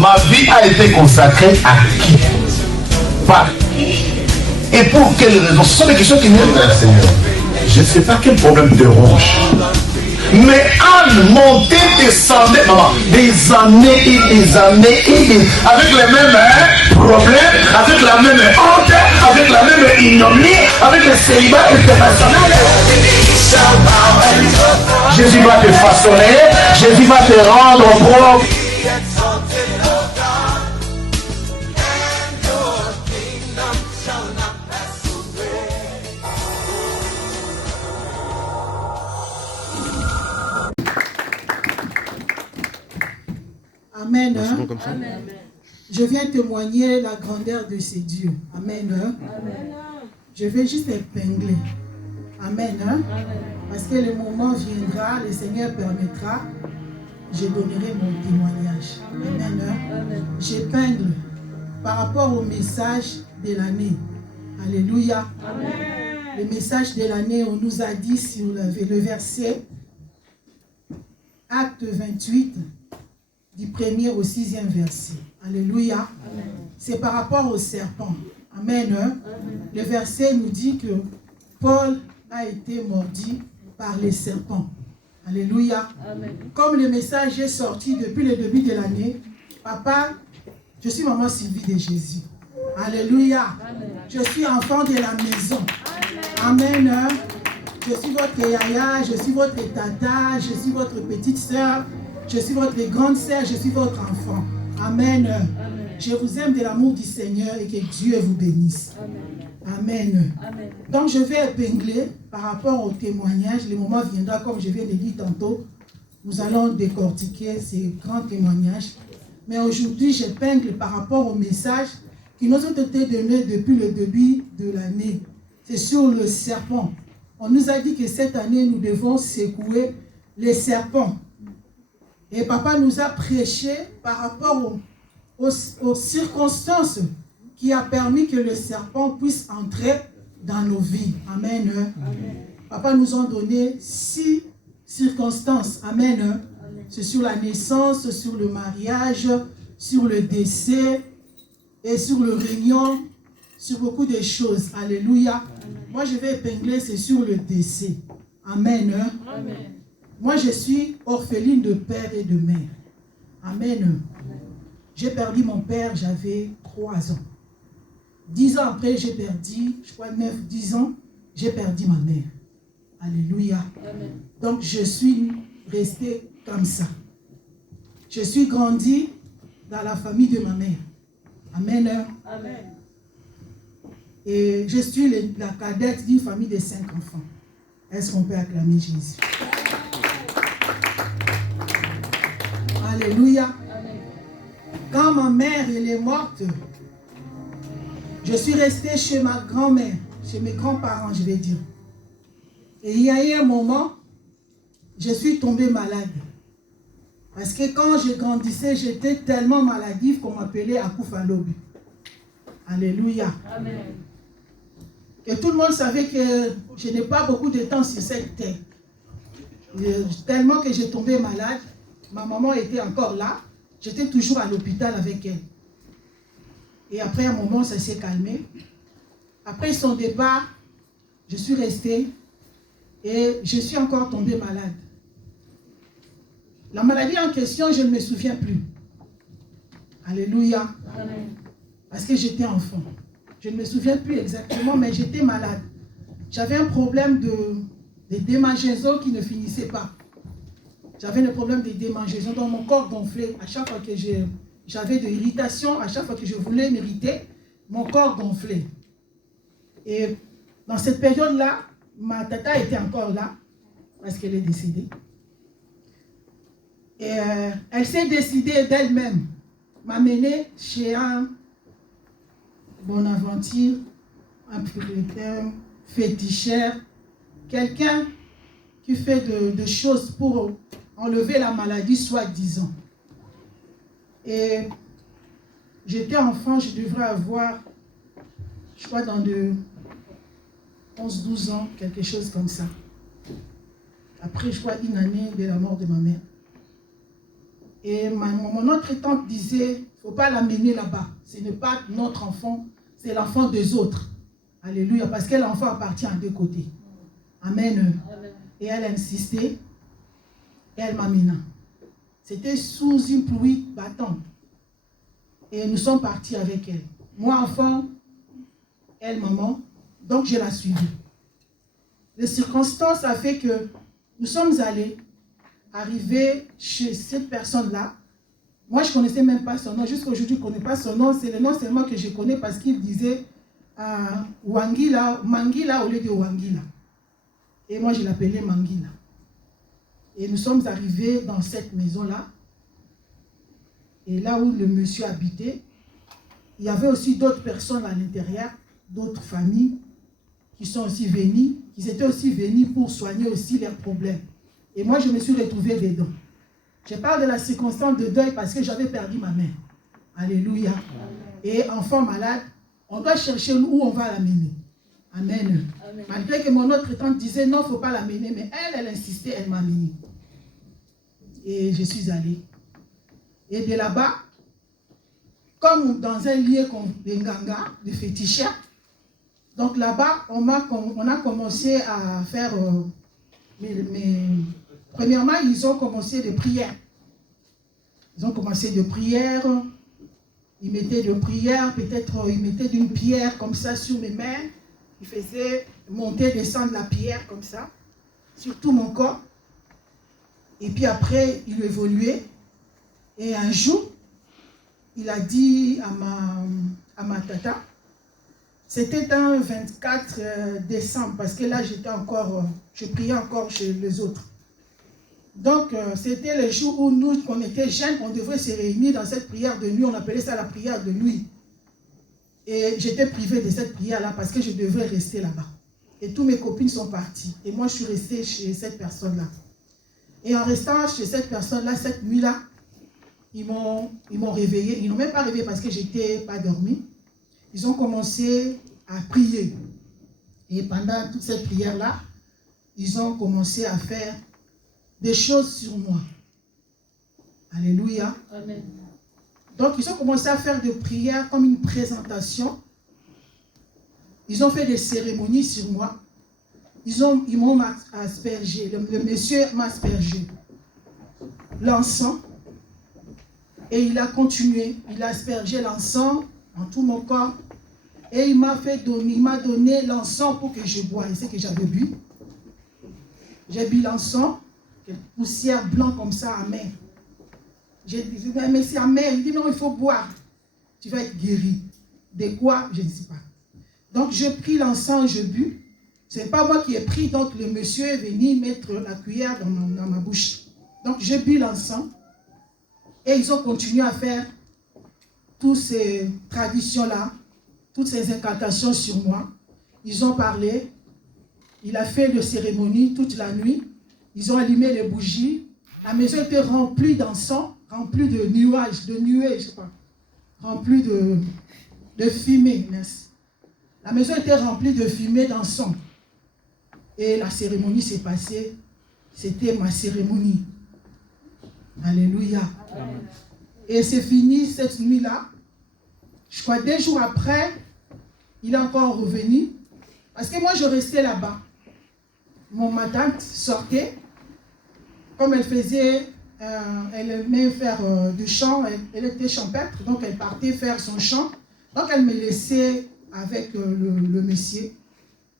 Ma vie a été consacrée à qui? Par qui? Et pour quelles raisons? Ce sont des questions qui viennent vers le Seigneur. Je ne sais pas quel problème te ronge. Mais Anne montait, descendait, maman, des années et des années et des... avec les mêmes problèmes, avec la même honte, avec la même ignominie, avec le célibat international. Jésus va te façonner, Jésus va te rendre propre. Amen. Amen. Je viens témoigner la grandeur de ces dieux. Amen. Amen. Je vais juste épingler. Amen. Amen. Parce que le moment viendra, le Seigneur permettra, je donnerai mon témoignage. Amen. Amen. J'épingle par rapport au message de l'année. Alléluia. Amen. Le message de l'année, on nous a dit sur le verset Acte 28, du 1er au 6e verset. Alléluia. C'est par rapport au serpent. Amen. Amen. Le verset nous dit que Paul a été mordu par les serpents. Alléluia. Amen. Comme le message est sorti depuis le début de l'année, papa, je suis maman Sylvie de Jésus. Alléluia. Amen. Je suis enfant de la maison. Amen. Amen. Je suis votre yaya, je suis votre tata, je suis votre petite soeur, je suis votre grande soeur, je suis votre enfant. Amen. Amen. Je vous aime de l'amour du Seigneur et que Dieu vous bénisse. Amen. Amen. Donc je vais épingler par rapport au témoignage. Le moment viendra, comme je viens de dire tantôt, nous allons décortiquer ces grands témoignages. Mais aujourd'hui, j'épingle par rapport au message qui nous ont été donnés depuis le début de l'année. C'est sur le serpent. On nous a dit que cette année, nous devons secouer les serpents. Et papa nous a prêché par rapport aux circonstances qui a permis que le serpent puisse entrer dans nos vies. Amen. Amen. Papa nous a donné 6 circonstances. Amen. Amen. C'est sur la naissance, sur le mariage, sur le décès et sur le réunion, sur beaucoup de choses. Alléluia. Amen. Moi, je vais épingler, c'est sur le décès. Amen. Amen. Moi, je suis orpheline de père et de mère. Amen. J'ai perdu mon père, j'avais 3 ans. 10 ans après, j'ai perdu, je crois 9-10 ans, j'ai perdu ma mère. Alléluia. Amen. Donc, je suis restée comme ça. Je suis grandie dans la famille de ma mère. Amen. Amen. Et je suis la cadette d'une famille de 5 enfants. Est-ce qu'on peut acclamer Jésus? Alléluia. Amen. Quand ma mère elle est morte, je suis restée chez ma grand-mère, chez mes grands-parents, je vais dire. Et il y a eu un moment, je suis tombée malade. Parce que quand je grandissais, j'étais tellement maladive qu'on m'appelait Akufalobi. Alléluia. Amen. Et tout le monde savait que je n'ai pas beaucoup de temps sur cette terre. Tellement que j'ai tombé malade, ma maman était encore là, j'étais toujours à l'hôpital avec elle. Et après un moment, ça s'est calmé. Après son départ, je suis restée et je suis encore tombée malade. La maladie en question, je ne me souviens plus. Alléluia. Amen. Parce que j'étais enfant. Je ne me souviens plus exactement, mais j'étais malade. J'avais un problème de démangeaison qui ne finissait pas. J'avais le problème de démangeaison, donc mon corps gonflait. À chaque fois que j'avais de l'irritation, à chaque fois que je voulais m'irriter, mon corps gonflait. Et dans cette période-là, ma tata était encore là, parce qu'elle est décédée. Et elle s'est décidée d'elle-même m'amener chez un Bonaventure, un propriétaire, féticheur, quelqu'un qui fait de choses pour enlever la maladie, soi-disant. Et j'étais enfant, je devrais avoir, je crois, dans de 11-12 ans, quelque chose comme ça. Après, je crois, une année de la mort de ma mère. Et mon autre tante disait, il ne faut pas l'amener là-bas. Ce n'est pas notre enfant, c'est l'enfant des autres. Alléluia, parce que l'enfant appartient à deux côtés. Amen. Amen. Et elle insistait, et elle m'amena. C'était sous une pluie battante. Et nous sommes partis avec elle. Moi, enfant, elle, maman. Donc, je la suivie. Les circonstances ont fait que nous sommes allés, arrivés chez cette personne-là. Moi, je ne connaissais même pas son nom. Jusqu'à aujourd'hui, je ne connais pas son nom. C'est le nom seulement que je connais parce qu'il disait Wangila, Mangila au lieu de Wangila. Et moi, je l'appelais Mangila. Et nous sommes arrivés dans cette maison-là. Et là où le monsieur habitait, il y avait aussi d'autres personnes à l'intérieur, d'autres familles qui sont aussi venues, qui étaient aussi venues pour soigner aussi leurs problèmes. Et moi, je me suis retrouvée dedans. Je parle de la circonstance de deuil parce que j'avais perdu ma mère. Alléluia. Et enfant malade, on doit chercher où on va l'amener. Amen. Amen. Malgré que mon autre tante disait non, il ne faut pas l'amener, mais elle insistait, elle m'a amenée. Et je suis allée. Et de là-bas, comme dans un lieu de nganga, de féticheur, donc là-bas, on a commencé à faire... premièrement, ils ont commencé des prières. Ils ont commencé de prières. Ils mettaient de prières, peut-être ils mettaient d'une pierre comme ça sur mes mains. Ils faisaient monter, descendre la pierre comme ça, sur tout mon corps. Et puis après, il évoluait. Et un jour, il a dit à ma tata, c'était dans le 24 décembre, parce que là, je priais encore chez les autres. Donc, c'était le jour où nous, qu'on était jeunes, on devrait se réunir dans cette prière de nuit. On appelait ça la prière de nuit. Et j'étais privée de cette prière-là parce que je devrais rester là-bas. Et toutes mes copines sont parties. Et moi, je suis restée chez cette personne-là. Et en restant chez cette personne-là, cette nuit-là, ils m'ont réveillée. Ils n'ont même pas réveillée parce que je n'étais pas dormie. Ils ont commencé à prier. Et pendant toute cette prière-là, ils ont commencé à faire des choses sur moi. Alléluia. Amen. Donc, ils ont commencé à faire des prières comme une présentation. Ils ont fait des cérémonies sur moi. Ils m'ont aspergé. Le monsieur m'a aspergé l'encens. Et il a continué. Il a aspergé l'encens dans tout mon corps. Et il m'a donné l'encens pour que je boive. C'est ce que j'avais bu. J'ai bu l'encens. Poussière blanc comme ça, amer. J'ai dit, mais c'est amer. Il dit, non, il faut boire. Tu vas être guéri. De quoi? Je ne sais pas. Donc, j'ai pris l'encens, je bu. Ce n'est pas moi qui ai pris. Donc, le monsieur est venu mettre la cuillère dans ma bouche. Donc, j'ai bu l'encens. Et ils ont continué à faire toutes ces traditions-là, toutes ces incantations sur moi. Ils ont parlé. Il a fait des cérémonies toute la nuit. Ils ont allumé les bougies. La maison était remplie d'encens, remplie de nuages, je sais pas, remplie de fumée. Merci. La maison était remplie de fumée, d'encens. Et la cérémonie s'est passée. C'était ma cérémonie. Alléluia. Amen. Et c'est fini cette nuit-là. Je crois 2 jours après, il est encore revenu. Parce que moi, je restais là-bas. Ma tante sortait. Comme elle faisait, elle aimait faire du chant, elle était champêtre, donc elle partait faire son chant. Donc elle me laissait avec le monsieur.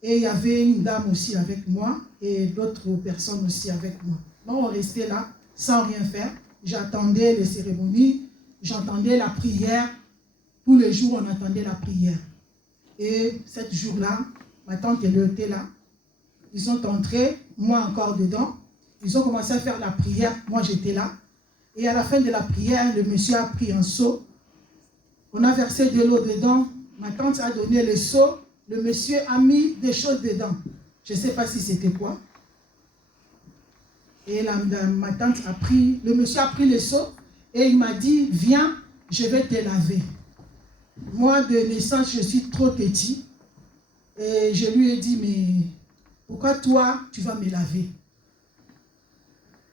Et il y avait une dame aussi avec moi et d'autres personnes aussi avec moi. Donc on restait là sans rien faire. J'attendais les cérémonies, j'entendais la prière. Tous les jours, on entendait la prière. Et ce jour-là, ma tante elle était là. Ils sont entrés, moi encore dedans. Ils ont commencé à faire la prière. Moi, j'étais là. Et à la fin de la prière, le monsieur a pris un seau. On a versé de l'eau dedans. Ma tante a donné le seau. Le monsieur a mis des choses dedans. Je ne sais pas si c'était quoi. Et ma tante a pris, le monsieur a pris le seau et il m'a dit, viens, je vais te laver. Moi, de naissance, je suis trop petit. Et je lui ai dit, mais pourquoi toi, tu vas me laver?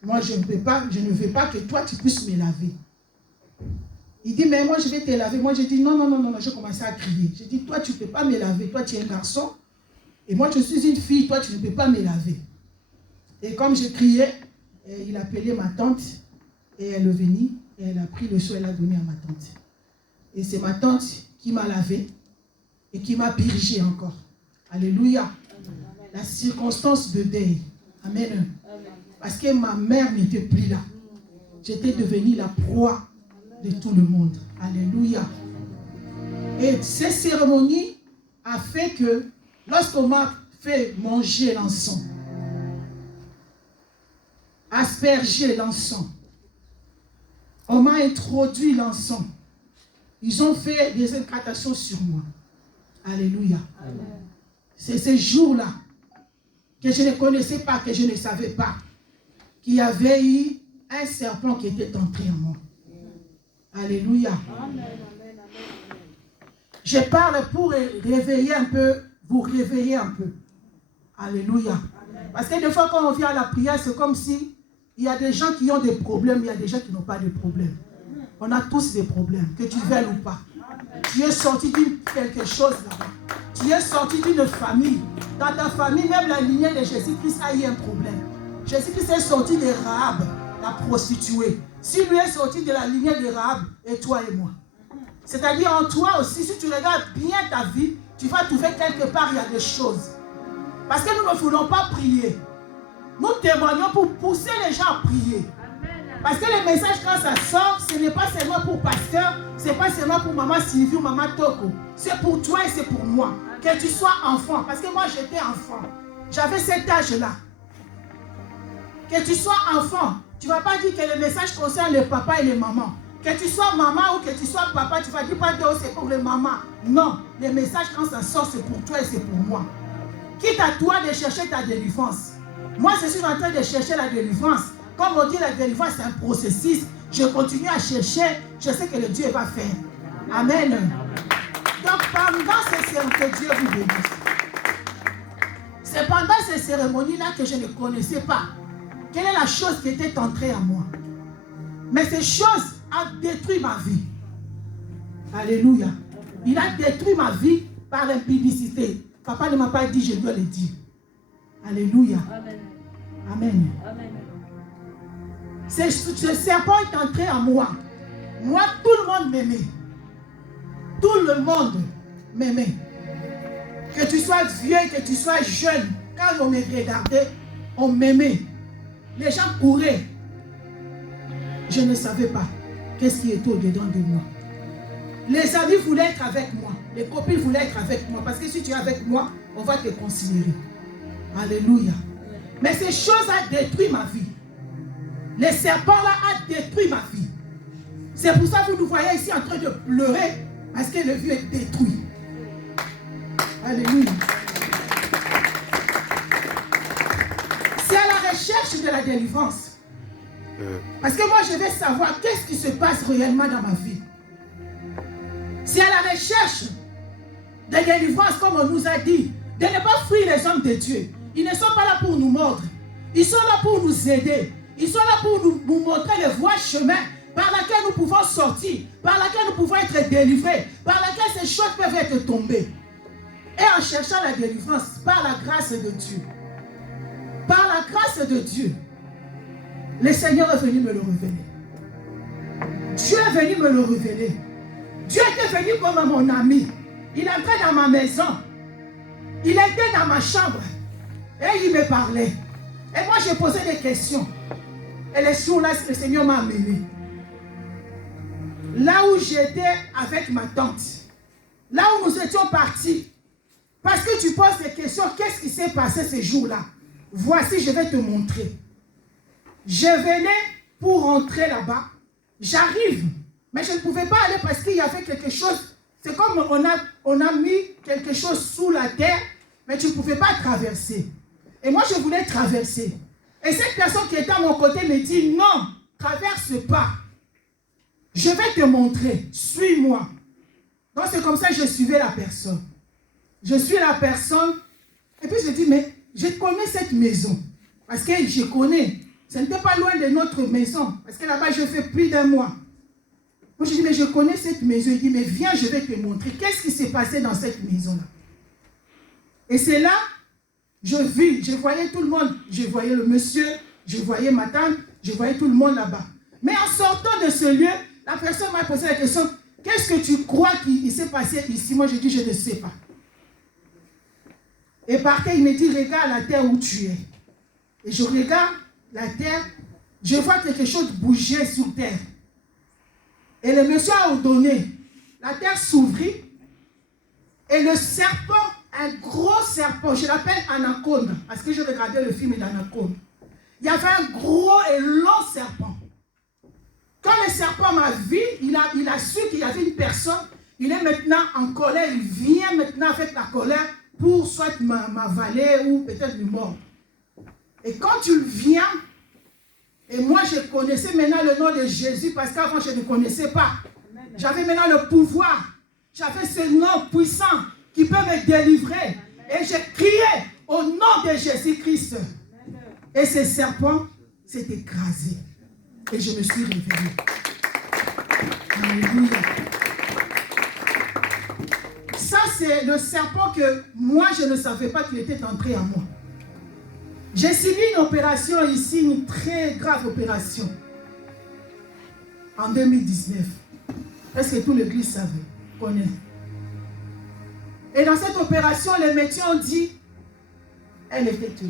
moi je ne veux pas que toi tu puisses me laver. Il dit, mais moi je vais te laver. Moi je dis, non, je commençais à crier. Je dis, toi tu ne peux pas me laver, toi tu es un garçon. Et moi je suis une fille, toi tu ne peux pas me laver. Et comme je criais, il appelait ma tante, et elle est venue, et elle a pris le seau, elle a donné à ma tante. Et c'est ma tante qui m'a lavé, et qui m'a purgé encore. Alléluia. La circonstance de deuil. Amen. Parce que ma mère n'était plus là. J'étais devenue la proie de tout le monde. Alléluia. Et ces cérémonies a fait que lorsqu'on m'a fait manger l'encens, asperger l'encens, on m'a introduit l'encens. Ils ont fait des incantations sur moi. Alléluia. C'est ces jours-là que je ne connaissais pas, que je ne savais pas, qu'il y avait eu un serpent qui était entré en moi. Alléluia. Je parle pour réveiller un peu, vous réveiller un peu. Alléluia. Parce que des fois quand on vient à la prière, c'est comme si il y a des gens qui ont des problèmes, il y a des gens qui n'ont pas de problèmes. On a tous des problèmes, que tu veuilles ou pas. Tu es sorti d'une quelque chose là-bas. Tu es sorti d'une famille. Dans ta famille, même la lignée de Jésus-Christ a eu un problème. Jésus-Christ est sorti de Rahab, la prostituée. Si lui est sorti de la lignée de Rahab, et toi et moi. C'est-à-dire en toi aussi, si tu regardes bien ta vie, tu vas trouver quelque part, il y a des choses. Parce que nous ne voulons pas prier. Nous témoignons pour pousser les gens à prier. Parce que le message, quand ça sort, ce n'est pas seulement pour pasteur, ce n'est pas seulement pour maman Sylvie ou maman Toko. C'est pour toi et c'est pour moi. Que tu sois enfant. Parce que moi, j'étais enfant. J'avais cet âge-là. Que tu sois enfant, tu ne vas pas dire que le message concerne le papa et les mamans. Que tu sois maman ou que tu sois papa, tu ne vas dire pas que c'est pour les mamans. Non, le message, quand ça sort, c'est pour toi et c'est pour moi. Quitte à toi de chercher ta délivrance. Moi, je suis en train de chercher la délivrance. Comme on dit, la délivrance, c'est un processus. Je continue à chercher. Je sais que le Dieu va faire. Amen. Donc, pendant ces cérémonies, que Dieu vous bénisse. C'est pendant ces cérémonies-là que je ne connaissais pas quelle est la chose qui était entrée en moi. Mais cette chose a détruit ma vie. Alléluia. Il a détruit ma vie par l'impudicité. Papa ne m'a pas dit, je dois le dire. Alléluia. Amen. Amen. Amen. Ce serpent est entré en moi. Moi, tout le monde m'aimait. Tout le monde m'aimait. Que tu sois vieux, que tu sois jeune, quand on me regardait, on m'aimait. Les gens couraient. Je ne savais pas qu'est-ce qui était au-dedans de moi. Les amis voulaient être avec moi. Les copines voulaient être avec moi. Parce que si tu es avec moi, on va te considérer. Alléluia. Mais ces choses ont détruit ma vie. Les serpents-là ont détruit ma vie. C'est pour ça que vous nous voyez ici en train de pleurer. Parce que le vieux est détruit. Alléluia. C'est à la recherche de la délivrance. Parce que moi, je vais savoir qu'est-ce qui se passe réellement dans ma vie. C'est à la recherche de délivrance, comme on nous a dit, de ne pas fuir les hommes de Dieu. Ils ne sont pas là pour nous mordre. Ils sont là pour nous aider. Ils sont là pour nous montrer les voies chemin par laquelle nous pouvons sortir, par laquelle nous pouvons être délivrés, par laquelle ces choses peuvent être tombées. Et en cherchant la délivrance, par la grâce de Dieu, par la grâce de Dieu, le Seigneur est venu me le révéler. Dieu est venu me le révéler. Dieu était venu comme mon ami. Il entrait dans ma maison. Il était dans ma chambre. Et il me parlait. Et moi, je posais des questions. Et les jours-là, le Seigneur m'a amené. Là où j'étais avec ma tante. Là où nous étions partis. Parce que tu poses des questions. Qu'est-ce qui s'est passé ces jours-là? Voici, je vais te montrer. Je venais pour rentrer là-bas. J'arrive. Mais je ne pouvais pas aller parce qu'il y avait quelque chose. C'est comme on a mis quelque chose sous la terre. Mais tu ne pouvais pas traverser. Et moi, je voulais traverser. Et cette personne qui était à mon côté me dit, non, traverse pas. Je vais te montrer. Suis-moi. Donc c'est comme ça que je suivais la personne. Je suis la personne. Et puis je dis, mais je connais cette maison. Parce que je connais. Ce n'était pas loin de notre maison. Parce que là-bas, je fais plus d'un mois. Moi, je dis, mais je connais cette maison. Il dit, mais viens, je vais te montrer. Qu'est-ce qui s'est passé dans cette maison-là? Et c'est là, je voyais tout le monde. Je voyais le monsieur, je voyais ma tante, je voyais tout le monde là-bas. Mais en sortant de ce lieu, la personne m'a posé la question, qu'est-ce que tu crois qu'il s'est passé ici? Moi, je dis, je ne sais pas. Et par terre, il me dit, regarde la terre où tu es. Et je regarde la terre, je vois quelque chose bouger sur terre. Et le monsieur a ordonné, la terre s'ouvrit, et le serpent, un gros serpent, je l'appelle anaconde, parce que je regardais le film d'anaconde. Il y avait un gros et long serpent. Quand le serpent m'a vu, il a su qu'il y avait une personne, il est maintenant en colère, il vient maintenant avec la colère pour soit m'avaler ou peut-être me mordre. Et quand tu viens, et moi je connaissais maintenant le nom de Jésus, parce qu'avant je ne connaissais pas. J'avais maintenant le pouvoir, j'avais ce nom puissant qui peut me délivrer. Et j'ai crié au nom de Jésus-Christ. Et ce serpent s'est écrasé. Et je me suis réveillée. Alléluia. Ça, c'est le serpent que moi, je ne savais pas qu'il était entré en moi. J'ai suivi une opération ici, une très grave opération. En 2019. Est-ce que tout l'église savait, connaît? Et dans cette opération, les médecins ont dit, elle était tuée.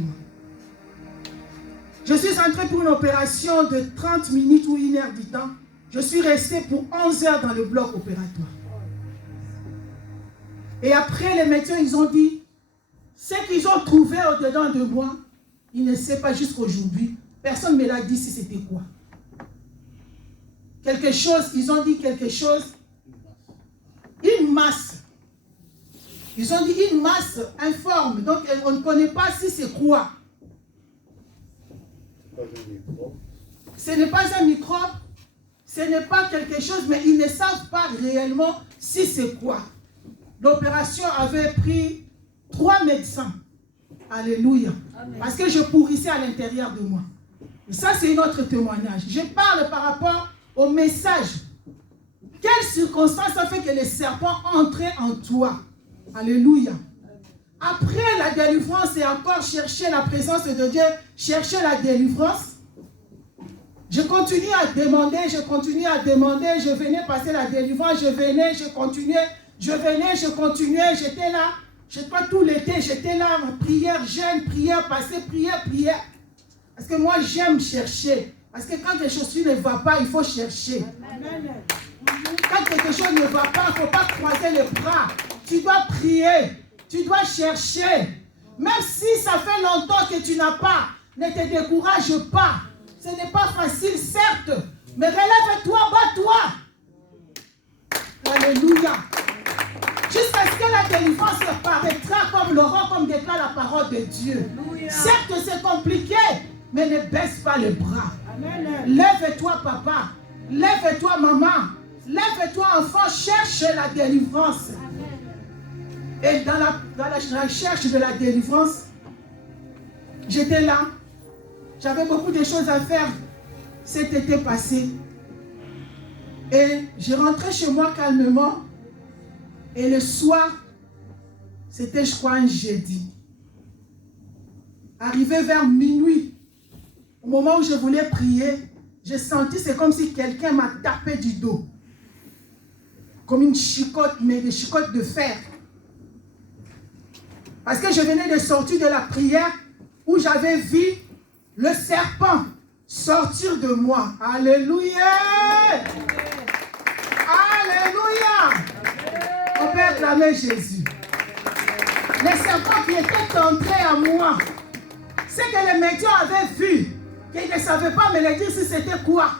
Je suis entré pour une opération de 30 minutes ou 1 heure du temps. Je suis resté pour 11 heures dans le bloc opératoire. Et après, les médecins, ils ont dit, ce qu'ils ont trouvé au-dedans de moi, ils ne savent pas jusqu'à aujourd'hui. Personne ne me l'a dit si c'était quoi. Quelque chose, ils ont dit quelque chose, une masse. Ils ont dit une masse informe, donc on ne connaît pas si c'est quoi. Ce n'est pas un microbe, ce n'est pas quelque chose, mais ils ne savent pas réellement si c'est quoi. L'opération avait pris 3 médecins. Alléluia. Amen. Parce que je pourrissais à l'intérieur de moi. Et ça, c'est un autre témoignage. Je parle par rapport au message. Quelle circonstance a fait que les serpents entraient en toi? Alléluia. Après la délivrance et encore chercher la présence de Dieu, chercher la délivrance, je continue à demander, je venais passer la délivrance, je venais, je continuais, j'étais là, je sais pas, tout l'été, j'étais là, prière, jeûne, prière, passer, prière. Parce que moi, j'aime chercher. Parce que quand quelque chose ne va pas, il faut chercher. Amen. Quand quelque chose ne va pas, il ne faut pas croiser les bras. Tu dois prier, tu dois chercher. Même si ça fait longtemps que tu n'as pas, ne te décourage pas. Ce n'est pas facile, certes, mais relève-toi, bats-toi. Alléluia. Jusqu'à ce que la délivrance paraîtra comme l'aurore, comme déclare la parole de Dieu. Alléluia. Certes, c'est compliqué, mais ne baisse pas les bras. Amen. Lève-toi, papa. Lève-toi, maman. Lève-toi, enfant. Cherche la délivrance. Amen. Et dans la recherche de la délivrance, j'étais là. J'avais beaucoup de choses à faire cet été passé. Et je rentrais chez moi calmement. Et le soir, c'était, je crois, un jeudi. Arrivé vers minuit, au moment où je voulais prier, j'ai senti, c'est comme si quelqu'un m'a tapé du dos. Comme une chicotte, mais des chicottes de fer. Parce que je venais de sortir de la prière où j'avais vu le serpent sortir de moi. Alléluia! Alléluia! On peut acclamer Jésus. Le serpent qui était entré à moi, c'est que les médias avaient vu, qu'ils ne savaient pas me le dire si c'était quoi.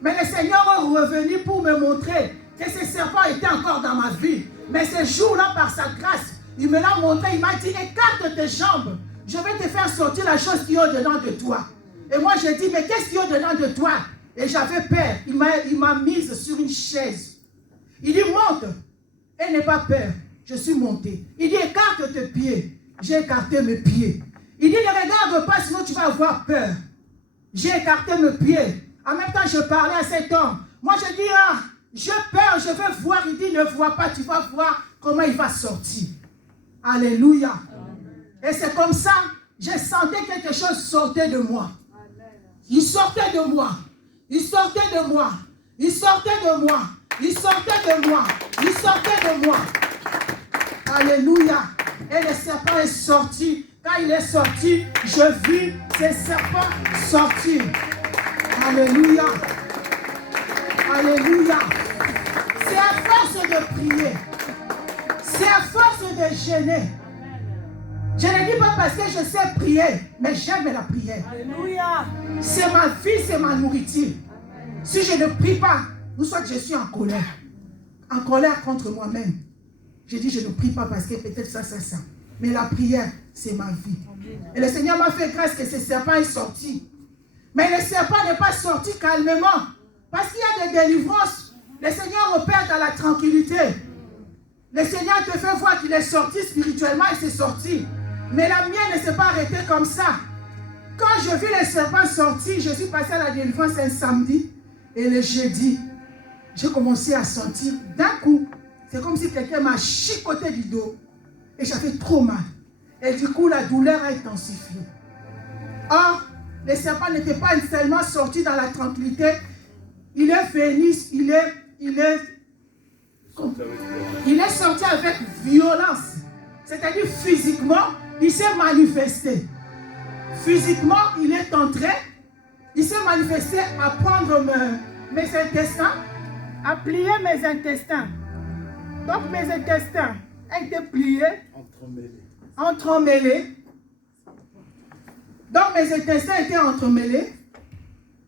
Mais le Seigneur est revenu pour me montrer que ce serpent était encore dans ma vie. Mais ce jour-là, par sa grâce, il me l'a montré, il m'a dit, écarte tes jambes. Je vais te faire sortir la chose qui est au-dedans de toi. Et moi, j'ai dit, mais qu'est-ce qui est au-dedans de toi? Et j'avais peur. Il m'a mise sur une chaise. Il dit, monte. Et n'aie pas peur. Je suis monté. Il dit, écarte tes pieds. J'ai écarté mes pieds. Il dit, ne regarde pas, sinon tu vas avoir peur. J'ai écarté mes pieds. En même temps, je parlais à cet homme. Moi, je dis, ah, je peur, je veux voir. Il dit, ne vois pas, tu vas voir comment il va sortir. Alléluia. Et c'est comme ça, j'ai senti quelque chose sortait de moi. Il sortait de moi. Il sortait de moi. Il sortait de moi. Il sortait de moi. Il sortait de moi. Alléluia. Et le serpent est sorti. Quand il est sorti, je vis ces serpents sortir. Alléluia. Alléluia. C'est à force de prier. C'est à force de gêner. Je ne dis pas parce que je sais prier, mais j'aime la prière. Alléluia. C'est ma vie, c'est ma nourriture. Si je ne prie pas, ou soit je suis en colère contre moi-même. Je dis, je ne prie pas parce que peut-être ça. Mais la prière, c'est ma vie. Et le Seigneur m'a fait grâce que ce serpent est sorti. Mais le serpent n'est pas sorti calmement. Parce qu'il y a des délivrances. Le Seigneur opère dans la tranquillité. Le Seigneur te fait voir qu'il est sorti spirituellement et c'est sorti. Mais la mienne ne s'est pas arrêtée comme ça. Quand je vis le serpent sortir, je suis passé à la délivrance un samedi. Et le jeudi, j'ai commencé à sentir d'un coup. C'est comme si quelqu'un m'a chicoté du dos. Et j'avais trop mal. Et du coup, la douleur a intensifié. Or, le serpent n'était pas seulement sorti dans la tranquillité. Il est venu, il est sorti avec violence. C'est-à-dire physiquement, il s'est manifesté. Physiquement, il est entré. Il s'est manifesté à prendre mes intestins, à plier mes intestins. Donc mes intestins étaient pliés, entremêlés. Donc mes intestins étaient entremêlés.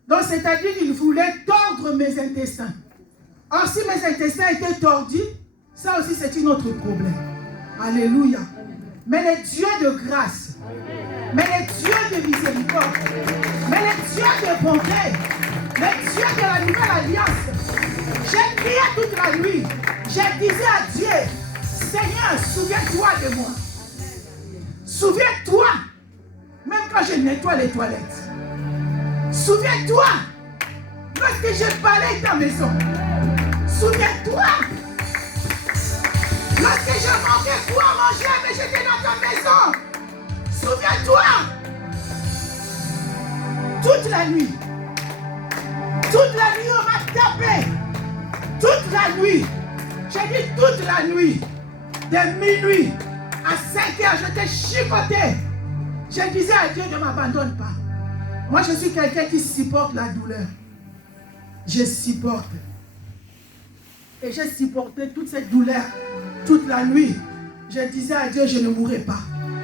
Donc c'est-à-dire qu'il voulait tordre mes intestins. Or si mes intestins étaient tordus, ça aussi c'est un autre problème. Alléluia. Mais le Dieu de grâce, mais le Dieu de miséricorde, mais le Dieu de bonté, le Dieu de la nouvelle alliance, j'ai prié toute la nuit. Je disais à Dieu, Seigneur, souviens-toi de moi. Souviens-toi, même quand je nettoie les toilettes. Souviens-toi, lorsque je parlais de ta maison. Souviens-toi, lorsque je manquais quoi manger, mais j'étais dans ta maison. Souviens-toi, toute la nuit, on m'a tapé. Toute la nuit, j'ai dit toute la nuit, de minuit à 5 heures, j'étais chicoté. Je disais à Dieu, ne m'abandonne pas. Moi, je suis quelqu'un qui supporte la douleur. Je supporte. Et j'ai supporté toute cette douleur toute la nuit. Je disais à Dieu, je ne mourrai pas.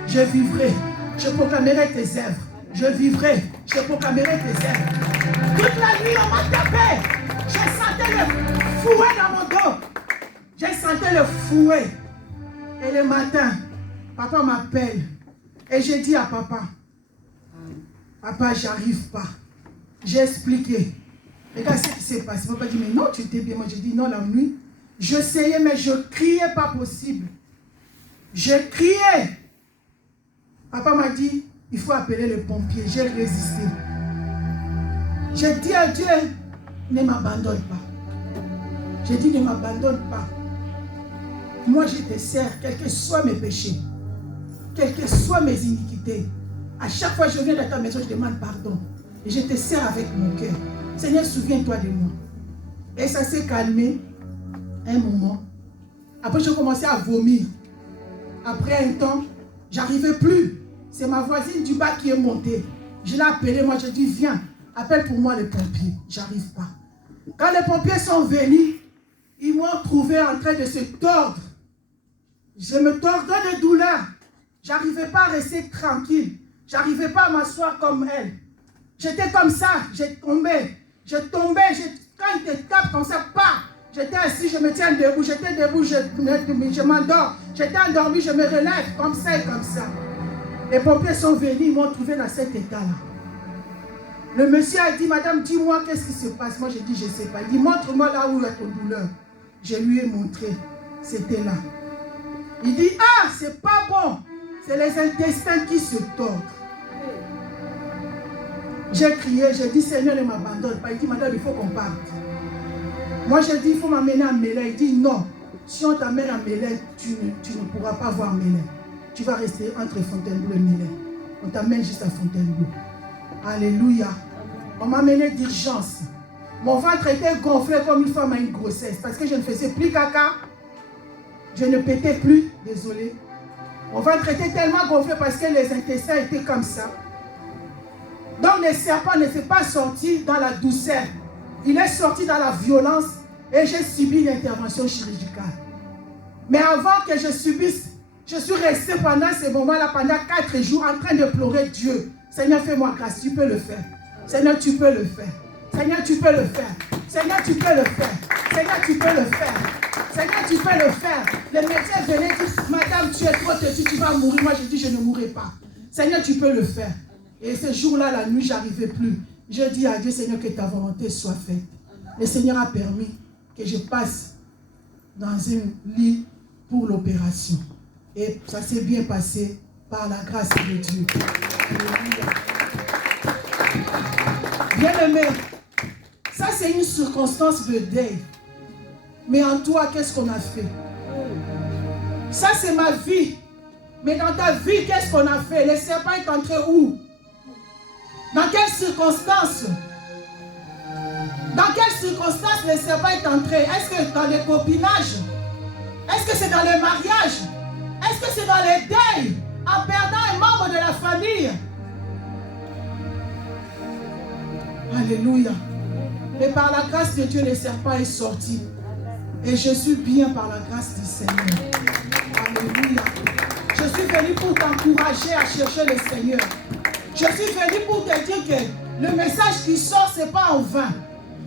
Je vivrai. Je proclamerai tes œuvres. Je vivrai. Je proclamerai tes œuvres. Toute la nuit, on m'a tapé. Je sentais le fouet dans mon dos. Je sentais le fouet. Et le matin, papa m'appelle. Et j'ai dit à papa, papa, j'arrive pas. J'ai expliqué. Regarde ce qui s'est passé. Papa dit, mais non, tu étais bien. Moi, j'ai dit, non, la nuit. J'essayais, mais je criais pas possible. Je criais. Papa m'a dit, il faut appeler le pompier. J'ai résisté. J'ai dit à Dieu, ne m'abandonne pas. J'ai dit, ne m'abandonne pas. Moi, je te sers, quels que soient mes péchés, quelles que soient mes iniquités. À chaque fois que je viens dans ta maison, je demande pardon. Et je te sers avec mon cœur. Seigneur, souviens-toi de moi. Et ça s'est calmé un moment. Après, je commençais à vomir. Après un temps, j'arrivais plus. C'est ma voisine du bas qui est montée. Je l'ai appelée, moi je dis, viens, appelle pour moi les pompiers. J'arrive pas. Quand les pompiers sont venus, ils m'ont trouvé en train de se tordre. Je me tordais de douleur. J'arrivais pas à rester tranquille. J'arrivais pas à m'asseoir comme elle. J'étais comme ça, j'ai tombé. Quand il te tape comme ça, pas. J'étais assis, je me tiens debout. J'étais debout, je m'endors. J'étais endormi, je me relève comme ça et comme ça. Les pompiers sont venus, ils m'ont trouvé dans cet état-là. Le monsieur a dit, madame, dis-moi qu'est-ce qui se passe. Moi, j'ai dit, je ne sais pas. Il dit, montre-moi là où est ton douleur. Je lui ai montré. C'était là. Il dit, ah, c'est pas bon. C'est les intestins qui se tordent. J'ai crié, j'ai dit Seigneur ne m'abandonne pas. Il dit madame, il faut qu'on parte. Moi j'ai dit il faut m'amener à Mélène. Il dit non, si on t'amène à Mélène, tu ne pourras pas voir Mélène. Tu vas rester entre Fontainebleau et Mélène. On t'amène juste à Fontainebleau. Alléluia. On m'a amené d'urgence. Mon ventre était gonflé comme une femme à une grossesse parce que je ne faisais plus caca. Je ne pétais plus, désolé. Mon ventre était tellement gonflé parce que les intestins étaient comme ça. Donc le serpent ne s'est pas sorti dans la douceur. Il est sorti dans la violence et j'ai subi une intervention chirurgicale. Mais avant que je subisse, je suis resté pendant ce moment-là, pendant 4 jours, en train de pleurer Dieu. Seigneur, fais-moi grâce, tu peux le faire. Seigneur, tu peux le faire. Seigneur, tu peux le faire. Seigneur, tu peux le faire. Seigneur, tu peux le faire. Seigneur, tu peux le faire. Les médecins venaient dire, madame, tu es trop petit, tu vas mourir. Moi, je dis, je ne mourrai pas. Seigneur, tu peux le faire. Et ce jour-là, la nuit, je n'arrivais plus. Je dis à Dieu, Seigneur, que ta volonté soit faite. Le Seigneur a permis que je passe dans un lit pour l'opération. Et ça s'est bien passé par la grâce de Dieu. Bien-aimé, ça c'est une circonstance de deuil. Mais en toi, qu'est-ce qu'on a fait? Ça c'est ma vie. Mais dans ta vie, qu'est-ce qu'on a fait? Le serpent est entré où? Dans quelles circonstances? Dans quelles circonstances le serpent est entré? Est-ce que dans les copinages? Est-ce que c'est dans le mariage? Est-ce que c'est dans les deuils? En perdant un membre de la famille? Alléluia. Et par la grâce de Dieu, le serpent est sorti. Et je suis bien par la grâce du Seigneur. Alléluia. Je suis venu pour t'encourager à chercher le Seigneur. Je suis venu pour te dire que le message qui sort, ce n'est pas en vain.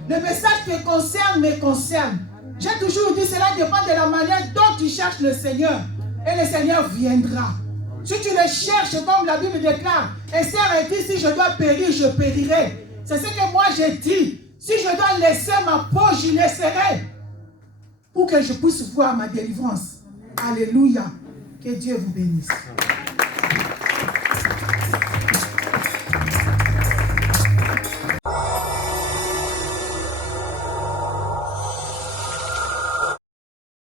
Le message te concerne, me concerne. J'ai toujours dit, cela dépend de la manière dont tu cherches le Seigneur. Et le Seigneur viendra. Si tu le cherches, comme la Bible déclare, Esther a dit, si je dois périr, je périrai. C'est ce que moi j'ai dit. Si je dois laisser ma peau, je laisserai. Pour que je puisse voir ma délivrance. Alléluia. Que Dieu vous bénisse.